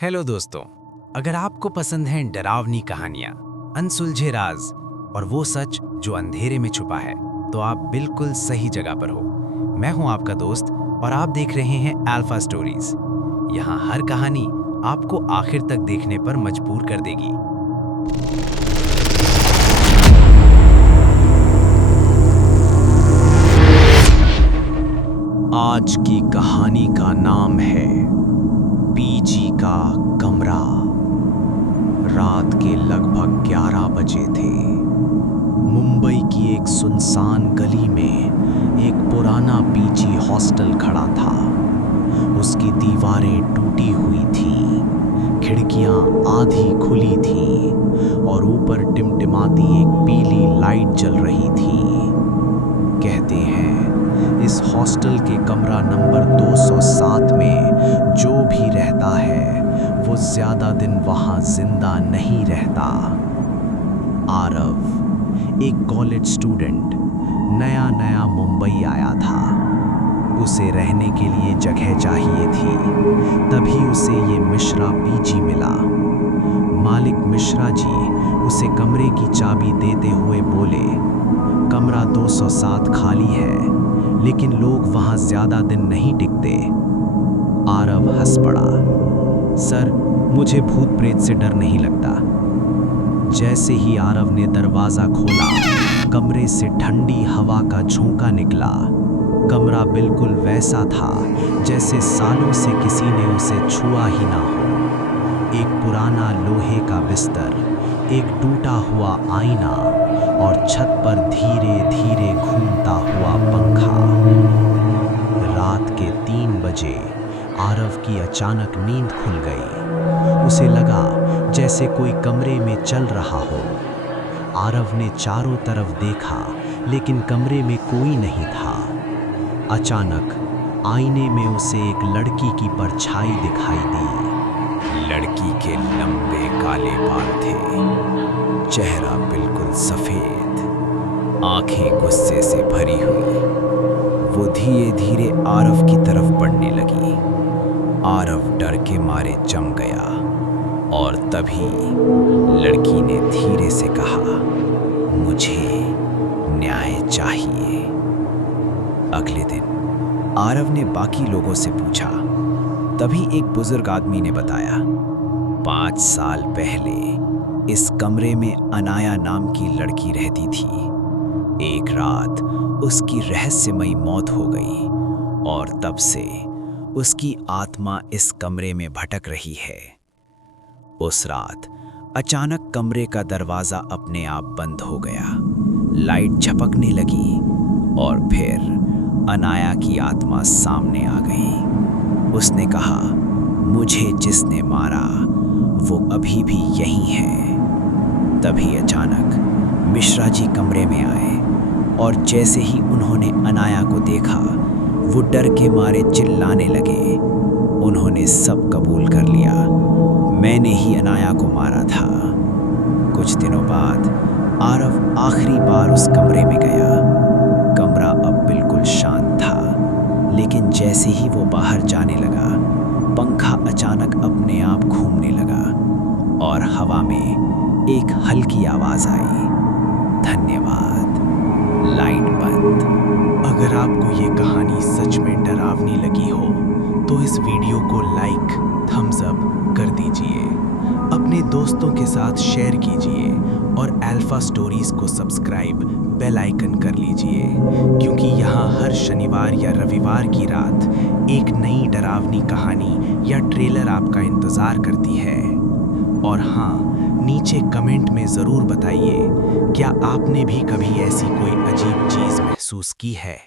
Hello दोस्तों, अगर आपको पसंद हैं डरावनी कहानियाँ, अनसुलझे राज और वो सच जो अंधेरे में छुपा है, तो आप बिल्कुल सही जगह पर हो। मैं हूँ आपका दोस्त और आप देख रहे हैं अल्फा स्टोरीज। यहाँ हर कहानी आपको आखिर तक देखने पर मजबूर कर देगी। आज की कहानी का नाम है पीजी का कमरा। रात के लगभग 11 बजे थे। मुंबई की एक सुनसान गली में एक पुराना पीजी हॉस्टल खड़ा था। उसकी दीवारें टूटी हुई थीं, खिड़कियां आधी खुली थीं और ऊपर टिमटिमाती एक पीली लाइट जल रही थी। कहते हैं इस हॉस्टल के कमरा नंबर 207 में जो भी रहता है वो ज्यादा दिन वहां जिंदा नहीं रहता। आरव एक कॉलेज स्टूडेंट नया नया मुंबई आया था। उसे रहने के लिए जगह चाहिए थी, तभी उसे ये मिश्रा पीजी मिला। मालिक मिश्रा जी उसे कमरे की चाबी देते हुए बोले, कमरा 207 खाली है, लेकिन लोग वहां ज्यादा दिन नहीं टिकते। आरव हंस पड़ा, सर मुझे भूत प्रेत से डर नहीं लगता। जैसे ही आरव ने दरवाजा खोला, कमरे से ठंडी हवा का झोंका निकला। कमरा बिल्कुल वैसा था जैसे सालों से किसी ने उसे छुआ ही ना हो। एक पुराना लोहे का बिस्तर, एक टूटा हुआ आईना और छत पर धीरे धीरे घूमता हुआ पंखा। रात के 3 बजे आरव की अचानक नींद खुल गई। उसे लगा जैसे कोई कमरे में चल रहा हो। आरव ने चारों तरफ देखा, लेकिन कमरे में कोई नहीं था। अचानक आईने में उसे एक लड़की की परछाई दिखाई दी। लड़की के लंबे काले बाल थे, चेहरा बिल्कुल सफेद, आंखें गुस्से से भरी हुई। वो धीरे धीरे आरव की तरफ बढ़ने लगी। आरव डर के मारे जम गया और तभी लड़की ने धीरे से कहा, मुझे न्याय चाहिए। अगले दिन आरव ने बाकी लोगों से पूछा, तभी एक बुजुर्ग आदमी ने बताया, 5 साल पहले इस कमरे में अनाया नाम की लड़की रहती थी। एक रात उसकी रहस्यमयी मौत हो गई और तब से उसकी आत्मा इस कमरे में भटक रही है। उस रात अचानक कमरे का दरवाजा अपने आप बंद हो गया, लाइट झपकने लगी और फिर अनाया की आत्मा सामने आ गई। उसने कहा, मुझे जिसने मारा वो अभी भी यहीं है। तभी अचानक मिश्रा जी कमरे में आए और जैसे ही उन्होंने अनाया को देखा, वो डर के मारे चिल्लाने लगे। उन्होंने सब कबूल कर लिया, मैंने ही अनाया को मारा था। कुछ दिनों बाद आरव आखिरी बार उस कमरे में गया। कमरा अब बिल्कुल शांत था, लेकिन जैसे ही वो बाहर जाने लगा, पंखा अचानक अपने आप घूमने लगा और हवा में एक हल्की आवाज आई, धन्यवाद। लाइट बंद। अगर आपको ये कहानी सच में डरावनी लगी हो तो इस वीडियो को लाइक, थम्स अप कर दीजिए, अपने दोस्तों के साथ शेयर कीजिए और अल्फा स्टोरीज को सब्सक्राइब, बेल आइकन कर लीजिए, क्योंकि यहाँ हर शनिवार या रविवार की रात एक नई डरावनी कहानी या ट्रेलर आपका इंतजार करती है। और हाँ, नीचे कमेंट में ज़रूर बताइए, क्या आपने भी कभी ऐसी कोई अजीब चीज़ महसूस की है।